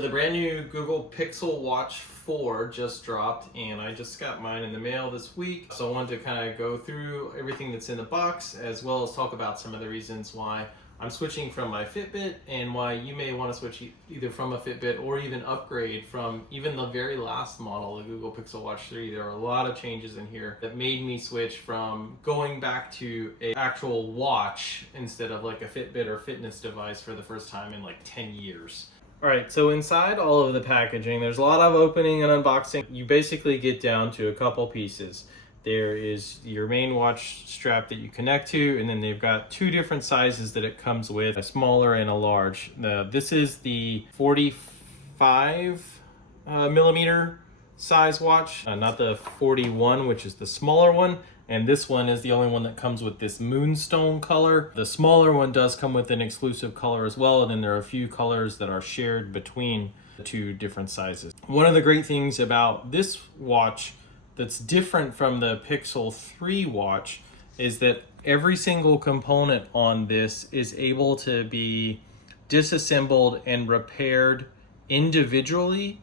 The brand new Google Pixel Watch 4 just dropped, and I just got mine in the mail this week. So I wanted to kind of go through everything that's in the box, as well as talk about some of the reasons why I'm switching from my Fitbit and why you may want to switch either from a Fitbit or even upgrade from even the very last model, the Google Pixel Watch 3. There are a lot of changes in here that made me switch from going back to an actual watch instead of like a Fitbit or fitness device for the first time in like 10 years. All right, so inside all of the packaging, there's a lot of opening and unboxing. You basically get down to a couple pieces. There is your main watch strap that you connect to, and then they've got two different sizes that it comes with, a smaller and a large. This is the 45 millimeter size watch, not the 41, which is the smaller one. And this one is the only one that comes with this moonstone color. The smaller one does come with an exclusive color as well, and then there are a few colors that are shared between the two different sizes. One of the great things about this watch that's different from the Pixel 3 watch is that every single component on this is able to be disassembled and repaired individually.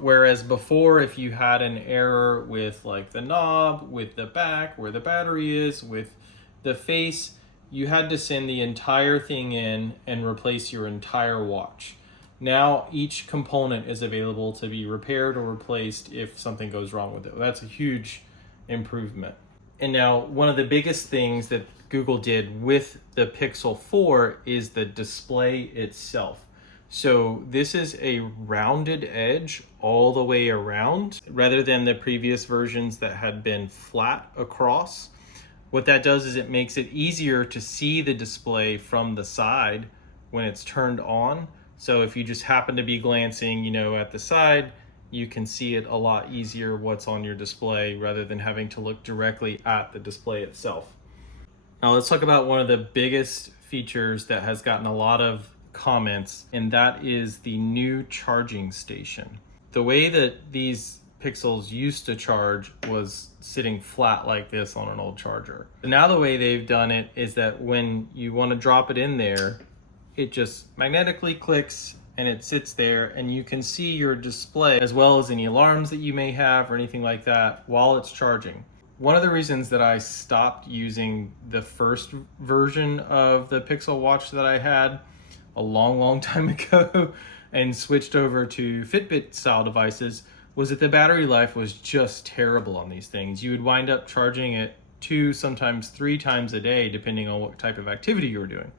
Whereas before, if you had an error with like the knob, with the back, where the battery is, with the face, you had to send the entire thing in and replace your entire watch. Now each component is available to be repaired or replaced if something goes wrong with it. That's a huge improvement. And now one of the biggest things that Google did with the Pixel 4 is the display itself. So this is a rounded edge all the way around rather than the previous versions that had been flat across. What that does is it makes it easier to see the display from the side when it's turned on. So if you just happen to be glancing, at the side, you can see it a lot easier what's on your display rather than having to look directly at the display itself. Now let's talk about one of the biggest features that has gotten a lot of comments, and that is the new charging station. The way that these Pixels used to charge was sitting flat like this on an old charger. Now the way they've done it is that when you want to drop it in there, it just magnetically clicks and it sits there, and you can see your display as well as any alarms that you may have or anything like that while it's charging. One of the reasons that I stopped using the first version of the Pixel Watch that I had a long time ago and switched over to Fitbit style devices was that the battery life was just terrible on these things. You would wind up charging it 2, sometimes 3 times a day, depending on what type of activity you were doing.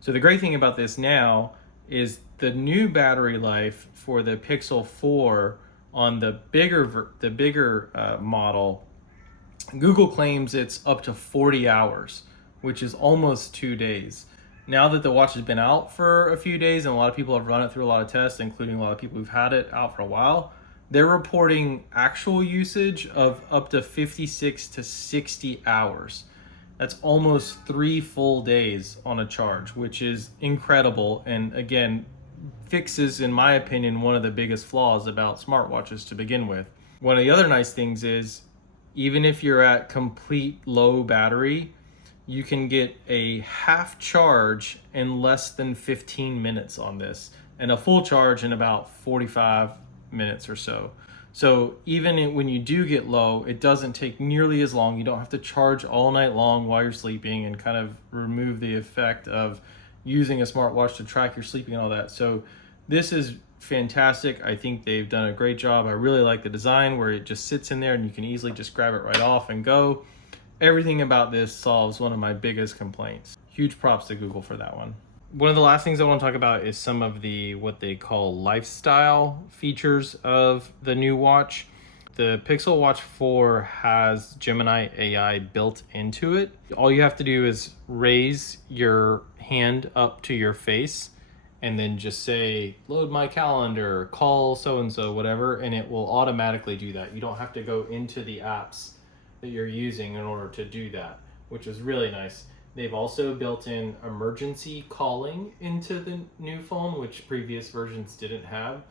So the great thing about this now is the new battery life for the Pixel 4 on the bigger model, Google claims it's up to 40 hours, which is almost 2 days. Now that the watch has been out for a few days and a lot of people have run it through a lot of tests, including a lot of people who've had it out for a while, they're reporting actual usage of up to 56 to 60 hours. That's almost 3 full days on a charge, which is incredible. And again, fixes, in my opinion, one of the biggest flaws about smartwatches to begin with. One of the other nice things is, even if you're at complete low battery, you can get a half charge in less than 15 minutes on this, and a full charge in about 45 minutes or so. So even when you do get low, it doesn't take nearly as long. You don't have to charge all night long while you're sleeping and kind of remove the effect of using a smartwatch to track your sleeping and all that. So this is fantastic. I think they've done a great job. I really like the design where it just sits in there and you can easily just grab it right off and go. Everything about this solves one of my biggest complaints. Huge props to Google for that one. One of the last things I want to talk about is some of the what they call lifestyle features of the new watch. The Pixel Watch 4 has Gemini AI built into it. All you have to do is raise your hand up to your face and then just say, load my calendar, call so-and-so, whatever, and it will automatically do that. You don't have to go into the apps that you're using in order to do that, which is really nice. They've also built in emergency calling into the new phone, which previous versions didn't have.